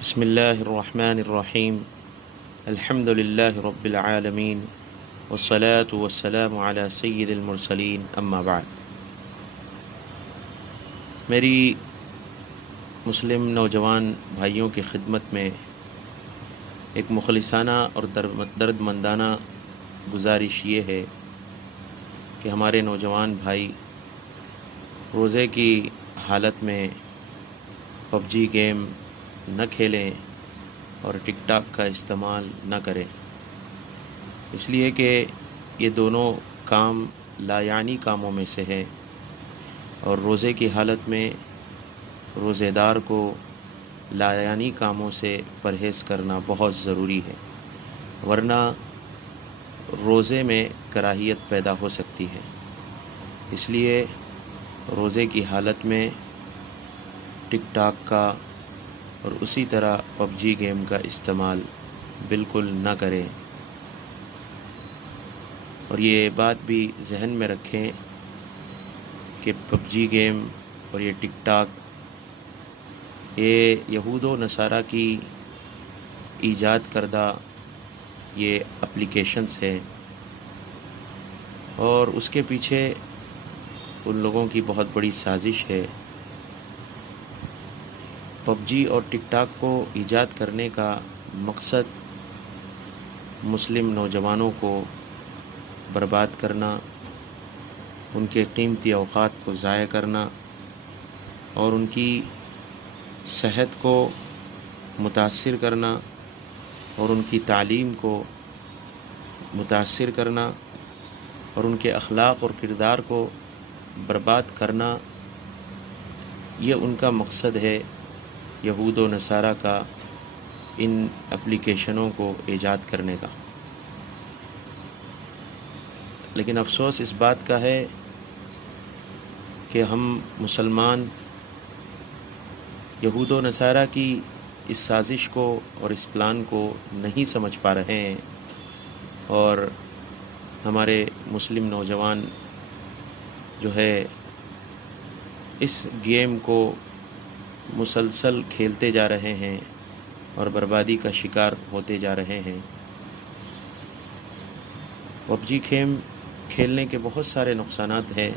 بسم اللہ الرحمن الرحیم الحمد للہ رب العالمین والصلاة والسلام علی سید المرسلین اما بعد۔ میری مسلم نوجوان بھائیوں کی خدمت میں ایک مخلصانہ اور درد مندانہ گزارش یہ ہے کہ ہمارے نوجوان بھائی روزے کی حالت میں پب جی گیم نہ کھیلیں اور ٹک ٹاک کا استعمال نہ کریں، اس لیے کہ یہ دونوں کام لایعنی کاموں میں سے ہے، اور روزے کی حالت میں روزے دار کو لایعنی کاموں سے پرہیز کرنا بہت ضروری ہے، ورنہ روزے میں کراہیت پیدا ہو سکتی ہے۔ اس لیے روزے کی حالت میں ٹک ٹاک کا اور اسی طرح پب جی گیم کا استعمال بالکل نہ کریں، اور یہ بات بھی ذہن میں رکھیں کہ پب جی گیم اور یہ ٹک ٹاک یہ یہود و نصارہ کی ایجاد کردہ یہ اپلیکیشنز ہیں، اور اس کے پیچھے ان لوگوں کی بہت بڑی سازش ہے۔ پب جی اور ٹک ٹاک کو ایجاد کرنے کا مقصد مسلم نوجوانوں کو برباد کرنا، ان کے قیمتی اوقات کو ضائع کرنا اور ان کی صحت کو متاثر کرنا اور ان کی تعلیم کو متاثر کرنا اور ان کے اخلاق اور کردار کو برباد کرنا، یہ ان کا مقصد ہے یہود و نصارہ کا ان اپلیکیشنوں کو ایجاد کرنے کا۔ لیکن افسوس اس بات کا ہے کہ ہم مسلمان یہود و نصارہ کی اس سازش کو اور اس پلان کو نہیں سمجھ پا رہے ہیں، اور ہمارے مسلم نوجوان جو ہے اس گیم کو مسلسل کھیلتے جا رہے ہیں اور بربادی کا شکار ہوتے جا رہے ہیں۔ پب جی گیم کھیلنے کے بہت سارے نقصانات ہیں۔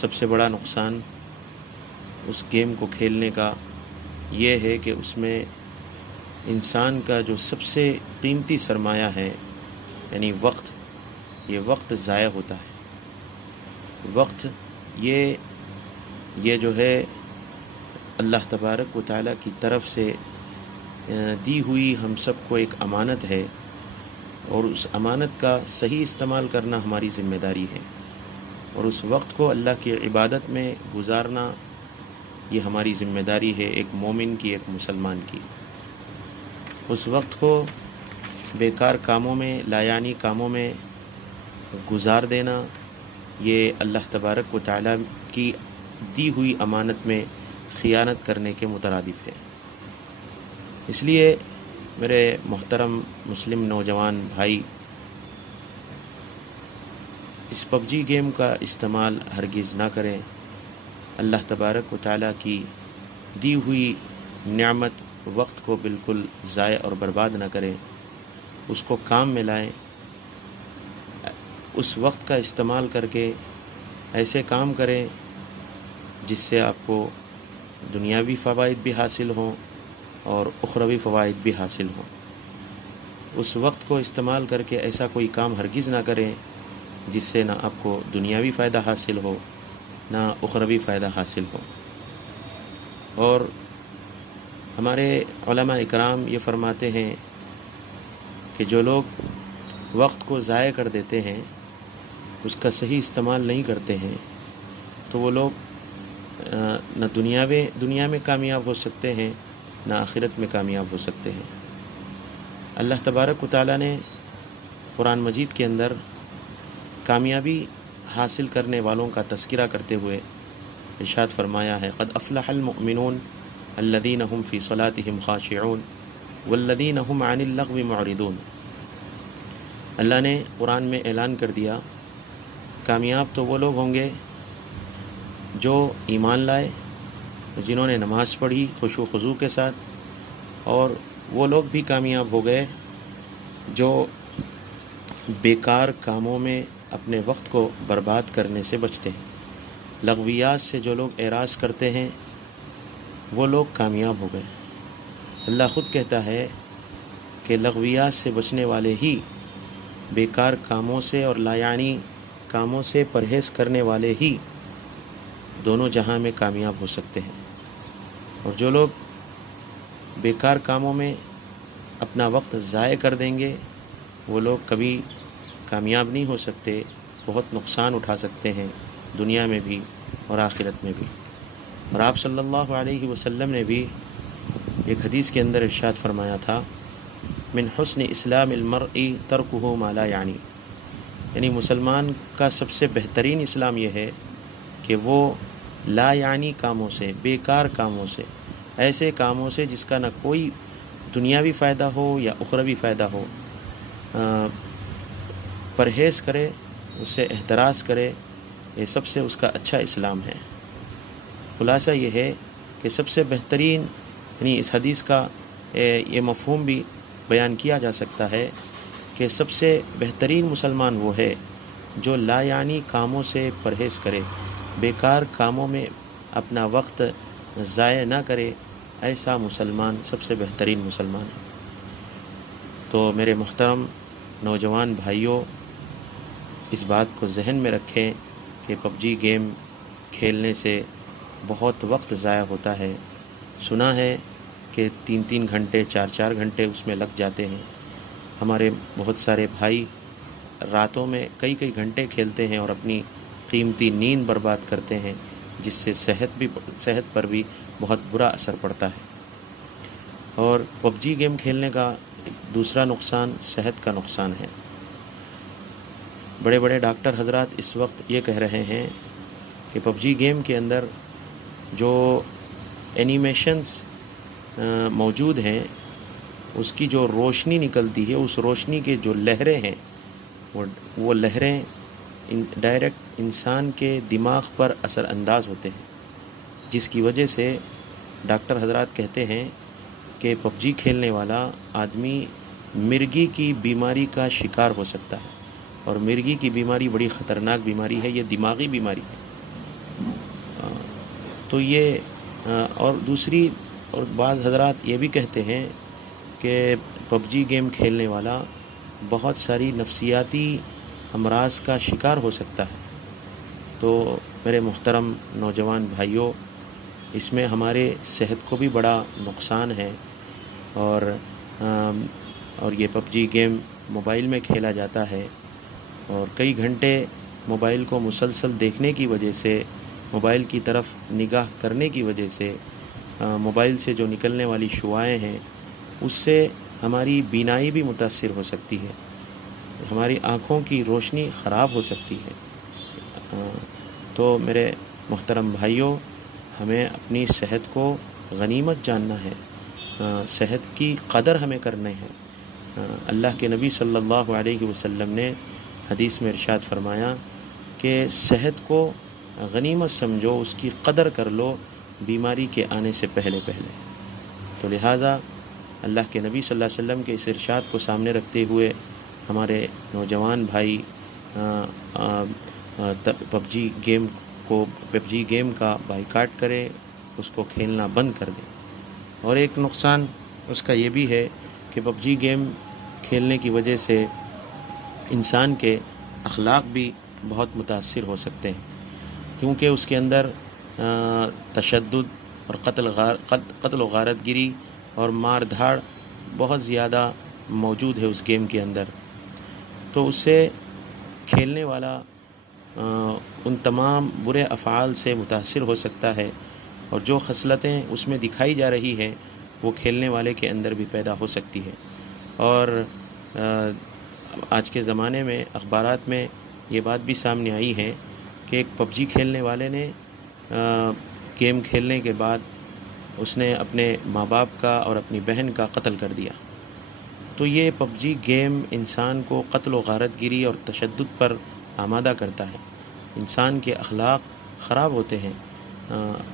سب سے بڑا نقصان اس گیم کو کھیلنے کا یہ ہے کہ اس میں انسان کا جو سب سے قیمتی سرمایہ ہے، یعنی وقت، یہ وقت ضائع ہوتا ہے۔ وقت یہ جو ہے اللہ تبارک و تعالیٰ کی طرف سے دی ہوئی ہم سب کو ایک امانت ہے، اور اس امانت کا صحیح استعمال کرنا ہماری ذمہ داری ہے، اور اس وقت کو اللہ کی عبادت میں گزارنا یہ ہماری ذمہ داری ہے، ایک مومن کی، ایک مسلمان کی۔ اس وقت کو بیکار کاموں میں، لایعنی کاموں میں گزار دینا یہ اللہ تبارک و تعالیٰ کی دی ہوئی امانت میں خیانت کرنے کے مترادف ہے۔ اس لیے میرے محترم مسلم نوجوان بھائی، اس پب جی گیم کا استعمال ہرگز نہ کریں۔ اللہ تبارک و تعالیٰ کی دی ہوئی نعمت وقت کو بالکل ضائع اور برباد نہ کریں، اس کو کام میں لائیں۔ اس وقت کا استعمال کر کے ایسے کام کریں جس سے آپ کو دنیاوی فوائد بھی حاصل ہوں اور اخروی فوائد بھی حاصل ہوں۔ اس وقت کو استعمال کر کے ایسا کوئی کام ہرگز نہ کریں جس سے نہ آپ کو دنیاوی فائدہ حاصل ہو نہ اخروی فائدہ حاصل ہو۔ اور ہمارے علماء اکرام یہ فرماتے ہیں کہ جو لوگ وقت کو ضائع کر دیتے ہیں، اس کا صحیح استعمال نہیں کرتے ہیں، تو وہ لوگ نہ دنیا میں کامیاب ہو سکتے ہیں نہ آخرت میں کامیاب ہو سکتے ہیں۔ اللہ تبارک و تعالیٰ نے قرآن مجید کے اندر کامیابی حاصل کرنے والوں کا تذکرہ کرتے ہوئے ارشاد فرمایا ہے، قد افلح المؤمنون الذین هم فی صلاتهم خاشعون والذین هم عن اللغو معرضون۔ اللہ نے قرآن میں اعلان کر دیا، کامیاب تو وہ لوگ ہوں گے جو ایمان لائے جنہوں نے نماز پڑھی خشوع و خضوع کے ساتھ، اور وہ لوگ بھی کامیاب ہو گئے جو بیکار کاموں میں اپنے وقت کو برباد کرنے سے بچتے ہیں۔ لغویات سے جو لوگ اعراض کرتے ہیں وہ لوگ کامیاب ہو گئے۔ اللہ خود کہتا ہے کہ لغویات سے بچنے والے ہی، بیکار کاموں سے اور لایعنی کاموں سے پرہیز کرنے والے ہی دونوں جہاں میں کامیاب ہو سکتے ہیں، اور جو لوگ بیکار کاموں میں اپنا وقت ضائع کر دیں گے وہ لوگ کبھی کامیاب نہیں ہو سکتے، بہت نقصان اٹھا سکتے ہیں دنیا میں بھی اور آخرت میں بھی۔ اور آپ صلی اللہ علیہ وسلم نے بھی ایک حدیث کے اندر ارشاد فرمایا تھا، من حسن اسلام المرء ترکہ ما لا یعنی، یعنی مسلمان کا سب سے بہترین اسلام یہ ہے کہ وہ لا یعنی کاموں سے، بیکار کاموں سے، ایسے کاموں سے جس کا نہ کوئی دنیاوی فائدہ ہو یا اخروی فائدہ ہو، پرہیز کرے، اس سے احتراز کرے، یہ سب سے اس کا اچھا اسلام ہے۔ خلاصہ یہ ہے کہ سب سے بہترین، یعنی اس حدیث کا یہ مفہوم بھی بیان کیا جا سکتا ہے کہ سب سے بہترین مسلمان وہ ہے جو لا یعنی کاموں سے پرہیز کرے، بیکار کاموں میں اپنا وقت ضائع نہ کرے، ایسا مسلمان سب سے بہترین مسلمان ہے۔ تو میرے محترم نوجوان بھائیوں، اس بات کو ذہن میں رکھیں کہ پب جی گیم کھیلنے سے بہت وقت ضائع ہوتا ہے۔ سنا ہے کہ 3 گھنٹے 4 گھنٹے اس میں لگ جاتے ہیں۔ ہمارے بہت سارے بھائی راتوں میں کئی گھنٹے کھیلتے ہیں اور اپنی قیمتی نیند برباد کرتے ہیں، جس سے صحت پر بھی بہت برا اثر پڑتا ہے۔ اور پب جی گیم کھیلنے کا دوسرا نقصان صحت کا نقصان ہے۔ بڑے بڑے ڈاکٹر حضرات اس وقت یہ کہہ رہے ہیں کہ پب جی گیم کے اندر جو اینیمیشنز موجود ہیں، اس کی جو روشنی نکلتی ہے، اس روشنی کے جو لہریں ہیں، وہ لہریں ڈائریکٹ انسان کے دماغ پر اثر انداز ہوتے ہیں، جس کی وجہ سے ڈاکٹر حضرات کہتے ہیں کہ پب جی کھیلنے والا آدمی مرگی کی بیماری کا شکار ہو سکتا ہے، اور مرگی کی بیماری بڑی خطرناک بیماری ہے، یہ دماغی بیماری ہے۔ تو یہ اور بعض حضرات یہ بھی کہتے ہیں کہ پب جی گیم کھیلنے والا بہت ساری نفسیاتی امراض کا شکار ہو سکتا ہے۔ تو میرے محترم نوجوان بھائیوں، اس میں ہمارے صحت کو بھی بڑا نقصان ہے، اور یہ پب جی گیم موبائل میں کھیلا جاتا ہے، اور کئی گھنٹے موبائل کو مسلسل دیکھنے کی وجہ سے، موبائل کی طرف نگاہ کرنے کی وجہ سے، موبائل سے جو نکلنے والی شعاعیں ہیں اس سے ہماری بینائی بھی متاثر ہو سکتی ہے، ہماری آنکھوں کی روشنی خراب ہو سکتی ہے۔ تو میرے محترم بھائیوں، ہمیں اپنی صحت کو غنیمت جاننا ہے، صحت کی قدر ہمیں کرنی ہے۔ اللہ کے نبی صلی اللہ علیہ وسلم نے حدیث میں ارشاد فرمایا کہ صحت کو غنیمت سمجھو، اس کی قدر کر لو بیماری کے آنے سے پہلے۔ تو لہٰذا اللہ کے نبی صلی اللہ علیہ وسلم کے اس ارشاد کو سامنے رکھتے ہوئے ہمارے نوجوان بھائی پب جی گیم کا بائیکاٹ کریں، اس کو کھیلنا بند کر دیں۔ اور ایک نقصان اس کا یہ بھی ہے کہ پب جی گیم کھیلنے کی وجہ سے انسان کے اخلاق بھی بہت متاثر ہو سکتے ہیں، کیونکہ اس کے اندر تشدد اور قتل و غارت گری اور مار دھاڑ بہت زیادہ موجود ہے اس گیم کے اندر۔ تو اس سے کھیلنے والا ان تمام برے افعال سے متاثر ہو سکتا ہے، اور جو خصلتیں اس میں دکھائی جا رہی ہیں وہ کھیلنے والے کے اندر بھی پیدا ہو سکتی ہے۔ اور آج کے زمانے میں اخبارات میں یہ بات بھی سامنے آئی ہے کہ ایک پب جی کھیلنے والے نے گیم کھیلنے کے بعد اس نے اپنے ماں باپ کا اور اپنی بہن کا قتل کر دیا۔ تو یہ پب جی گیم انسان کو قتل و غارت گری اور تشدد پر آمادہ کرتا ہے، انسان کے اخلاق خراب ہوتے ہیں،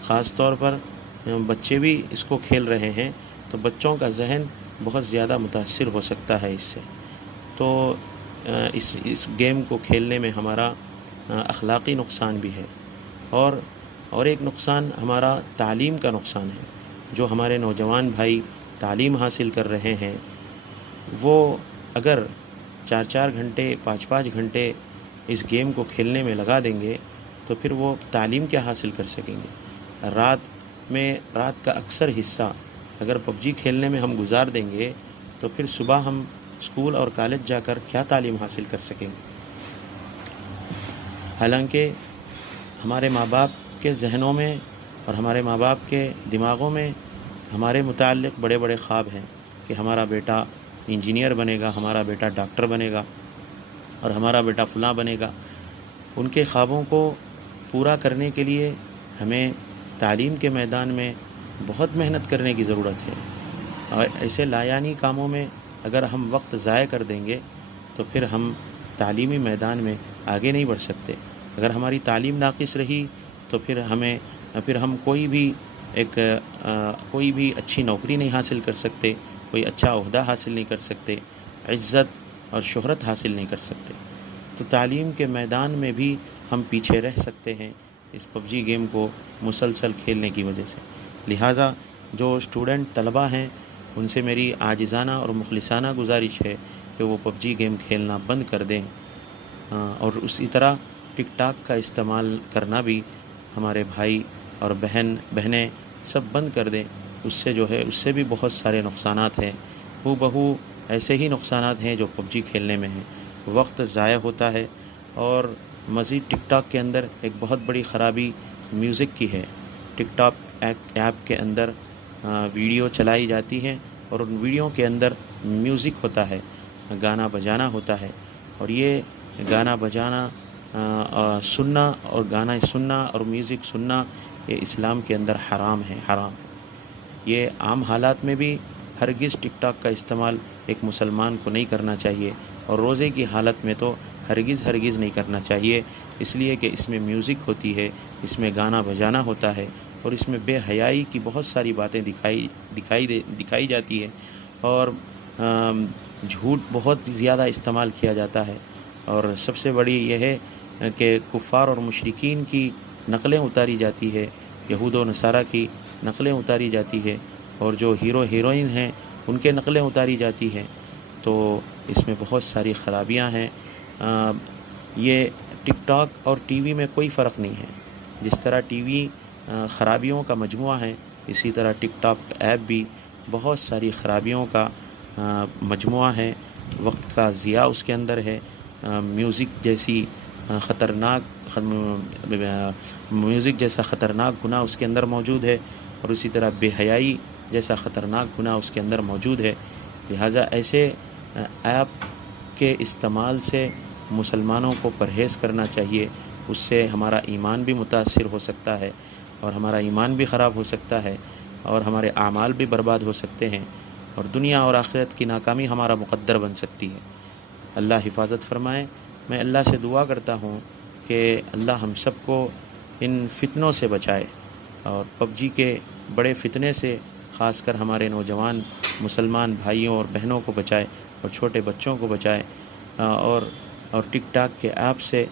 خاص طور پر بچے بھی اس کو کھیل رہے ہیں تو بچوں کا ذہن بہت زیادہ متاثر ہو سکتا ہے اس سے. تو اس گیم کو کھیلنے میں ہمارا اخلاقی نقصان بھی ہے، اور ایک نقصان ہمارا تعلیم کا نقصان ہے. جو ہمارے نوجوان بھائی تعلیم حاصل کر رہے ہیں وہ اگر 4 گھنٹے 5 گھنٹے اس گیم کو کھیلنے میں لگا دیں گے تو پھر وہ تعلیم کیا حاصل کر سکیں گے. رات کا اکثر حصہ اگر پب جی کھیلنے میں ہم گزار دیں گے تو پھر صبح ہم اسکول اور کالج جا کر کیا تعلیم حاصل کر سکیں گے. حالانکہ ہمارے ماں باپ کے ذہنوں میں اور ہمارے ماں باپ کے دماغوں میں ہمارے متعلق بڑے بڑے خواب ہیں کہ ہمارا بیٹا انجینئر بنے گا، ہمارا بیٹا ڈاکٹر بنے گا اور ہمارا بیٹا فلاں بنے گا. ان کے خوابوں کو پورا کرنے کے لیے ہمیں تعلیم کے میدان میں بہت محنت کرنے کی ضرورت ہے. اور ایسے لایعنی کاموں میں اگر ہم وقت ضائع کر دیں گے تو پھر ہم تعلیمی میدان میں آگے نہیں بڑھ سکتے. اگر ہماری تعلیم ناقص رہی تو پھر ہم کوئی بھی اچھی نوکری نہیں حاصل کر سکتے، کوئی اچھا عہدہ حاصل نہیں کر سکتے، عزت اور شہرت حاصل نہیں کر سکتے. تو تعلیم کے میدان میں بھی ہم پیچھے رہ سکتے ہیں اس پب جی گیم کو مسلسل کھیلنے کی وجہ سے. لہٰذا جو اسٹوڈنٹ طلبہ ہیں ان سے میری عاجزانہ اور مخلصانہ گزارش ہے کہ وہ پب جی گیم کھیلنا بند کر دیں، اور اسی طرح ٹک ٹاک کا استعمال کرنا بھی ہمارے بھائی اور بہنیں سب بند کر دیں. اس سے بھی بہت سارے نقصانات ہیں. بہو ایسے ہی نقصانات ہیں جو پب جی کھیلنے میں ہیں. وقت ضائع ہوتا ہے، اور مزید ٹک ٹاک کے اندر ایک بہت بڑی خرابی میوزک کی ہے. ٹک ٹاک ایپ کے اندر ویڈیو چلائی جاتی ہیں اور ان ویڈیو کے اندر میوزک ہوتا ہے، گانا بجانا ہوتا ہے. اور یہ گانا بجانا گانا سننا اور میوزک سننا یہ اسلام کے اندر حرام ہے. یہ عام حالات میں بھی ہرگز ٹک ٹاک کا استعمال ایک مسلمان کو نہیں کرنا چاہیے، اور روزے کی حالت میں تو ہرگز نہیں کرنا چاہیے، اس لیے کہ اس میں میوزک ہوتی ہے، اس میں گانا بجانا ہوتا ہے، اور اس میں بے حیائی کی بہت ساری باتیں دکھائی جاتی ہے، اور جھوٹ بہت زیادہ استعمال کیا جاتا ہے. اور سب سے بڑی یہ ہے کہ کفار اور مشرکین کی نقلیں اتاری جاتی ہے، یہود و نصارہ کی نقلیں اتاری جاتی ہے، اور جو ہیرو ہیروئن ہیں ان کے نقلیں اتاری جاتی ہیں. تو اس میں بہت ساری خرابیاں ہیں. یہ ٹک ٹاک اور ٹی وی میں کوئی فرق نہیں ہے. جس طرح ٹی وی خرابیوں کا مجموعہ ہے، اسی طرح ٹک ٹاک ایپ بھی بہت ساری خرابیوں کا مجموعہ ہے. وقت کا ضیاع اس کے اندر ہے. میوزک جیسا خطرناک گناہ اس کے اندر موجود ہے، اور اسی طرح بے حیائی جیسا خطرناک گناہ اس کے اندر موجود ہے. لہٰذا ایسے ایپ کے استعمال سے مسلمانوں کو پرہیز کرنا چاہیے. اس سے ہمارا ایمان بھی متاثر ہو سکتا ہے، اور ہمارا ایمان بھی خراب ہو سکتا ہے، اور ہمارے اعمال بھی برباد ہو سکتے ہیں، اور دنیا اور آخرت کی ناکامی ہمارا مقدر بن سکتی ہے. اللہ حفاظت فرمائے. میں اللہ سے دعا کرتا ہوں کہ اللہ ہم سب کو ان فتنوں سے بچائے، اور پب جی کے بڑے فتنے سے خاص کر ہمارے نوجوان مسلمان بھائیوں اور بہنوں کو بچائے، اور چھوٹے بچوں کو بچائے، اور ٹک ٹاک کے ایپ سے